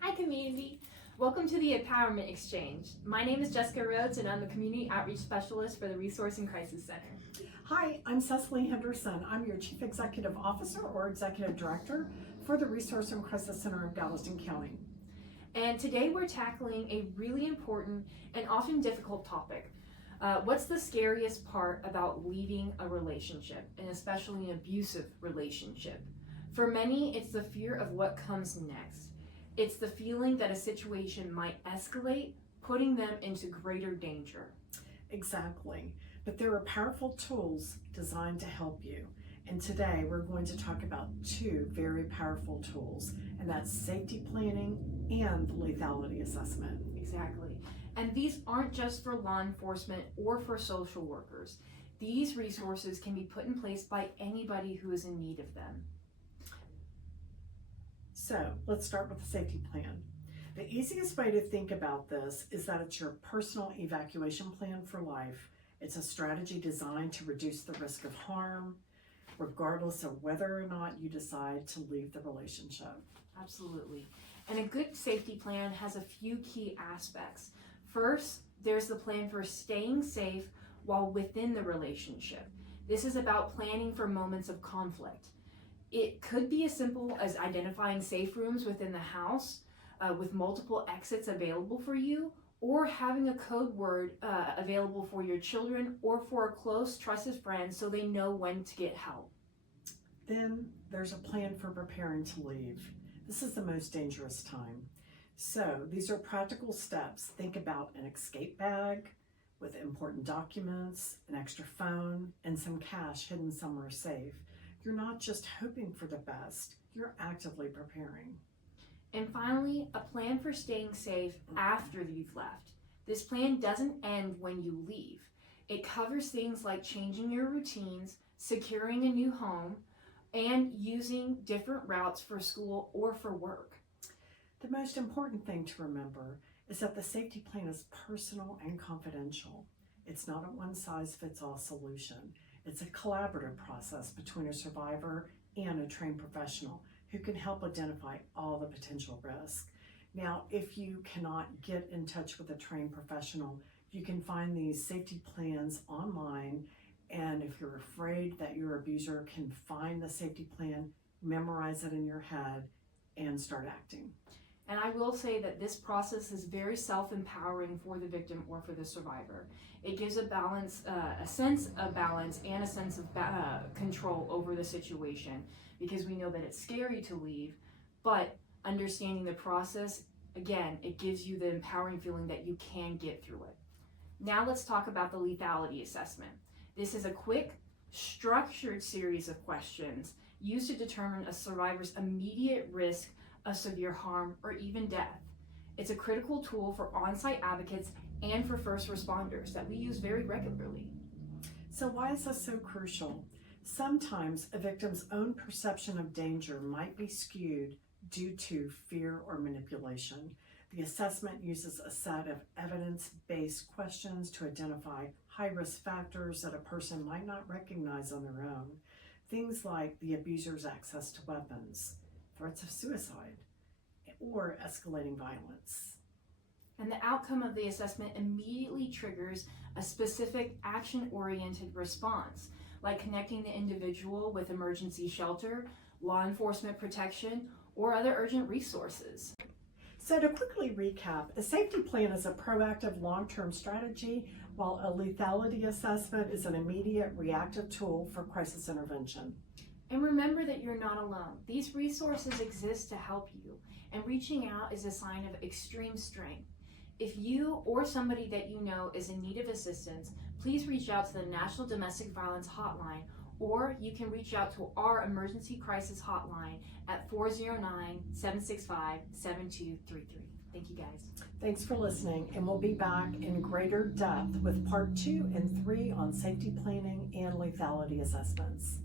Hi community! Welcome to the Empowerment Exchange. My name is Jessica Rhodes and I'm the Community Outreach Specialist for the Resource and Crisis Center. Hi, I'm Cecily Henderson. I'm your Chief Executive Officer or Executive Director for the Resource and Crisis Center of Galveston County. And today we're tackling a really important and often difficult topic. What's the scariest part about leaving a relationship, and especially an abusive relationship? For many, it's the fear of what comes next. It's the feeling that a situation might escalate, putting them into greater danger. Exactly. But there are powerful tools designed to help you. And today we're going to talk about two very powerful tools, and that's safety planning and lethality assessment. Exactly. And these aren't just for law enforcement or for social workers. These resources can be put in place by anybody who is in need of them. So let's start with the safety plan. The easiest way to think about this is that it's your personal evacuation plan for life. It's a strategy designed to reduce the risk of harm, regardless of whether or not you decide to leave the relationship. Absolutely. And a good safety plan has a few key aspects. First, there's the plan for staying safe while within the relationship. This is about planning for moments of conflict. It could be as simple as identifying safe rooms within the house with multiple exits available for you, or having a code word available for your children or for a close trusted friend so they know when to get help. Then there's a plan for preparing to leave. This is the most dangerous time. So these are practical steps. Think about an escape bag with important documents, an extra phone, and some cash hidden somewhere safe. You're not just hoping for the best, you're actively preparing. And finally, a plan for staying safe after you've left. This plan doesn't end when you leave. It covers things like changing your routines, securing a new home, and using different routes for school or for work. The most important thing to remember is that the safety plan is personal and confidential. It's not a one-size-fits-all solution. It's a collaborative process between a survivor and a trained professional who can help identify all the potential risks. Now, if you cannot get in touch with a trained professional, you can find these safety plans online. And if you're afraid that your abuser can find the safety plan, memorize it in your head and start acting. And I will say that this process is very self-empowering for the victim or for the survivor. It gives a balance, a sense of balance and a sense of control over the situation, because we know that it's scary to leave, but understanding the process, again, it gives you the empowering feeling that you can get through it. Now let's talk about the lethality assessment. This is a quick, structured series of questions used to determine a survivor's immediate risk of severe harm or even death. It's a critical tool for on-site advocates and for first responders that we use very regularly. So why is this so crucial? Sometimes a victim's own perception of danger might be skewed due to fear or manipulation. The assessment uses a set of evidence-based questions to identify high-risk factors that a person might not recognize on their own. Things like the abuser's access to weapons, threats of suicide, or escalating violence. And the outcome of the assessment immediately triggers a specific action-oriented response, like connecting the individual with emergency shelter, law enforcement protection, or other urgent resources. So to quickly recap, a safety plan is a proactive long-term strategy, while a lethality assessment is an immediate reactive tool for crisis intervention. And remember that you're not alone. These resources exist to help you, and reaching out is a sign of extreme strength. If you or somebody that you know is in need of assistance, please reach out to the National Domestic Violence Hotline, or you can reach out to our Emergency Crisis Hotline at 409-765-7233. Thank you guys. Thanks for listening, and we'll be back in greater depth with part 2 and 3 on safety planning and lethality assessments.